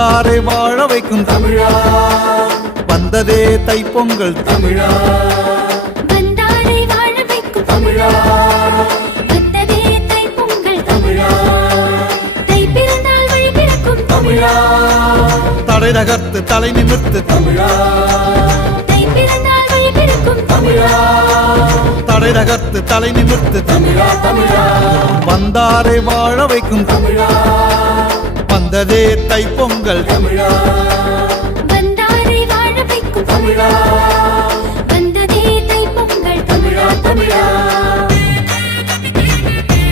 வந்தாரை வாழ வைக்கும் தமிழா, வந்ததே தைப்பொங்கல் தமிழா, வந்தாரை வாழ வைக்கும் தமிழா, வந்ததே தைப்பொங்கல் தமிழா, தை பிறந்தால் வழி பிறக்கும் தமிழா, தடை நகர்த்து தலை நிமிர்த்து தமிழா, தை பிறந்தால் வழி பிறக்கும் தமிழா, தடை நகர்த்து தலை நிமிர்த்து தமிழா, தமிழா, வந்தாரை வாழ வைக்கும் தமிழா, வந்ததே தைப்பொங்கல் தமிழா, வந்தாரை வாழ வைக்கும் தமிழா.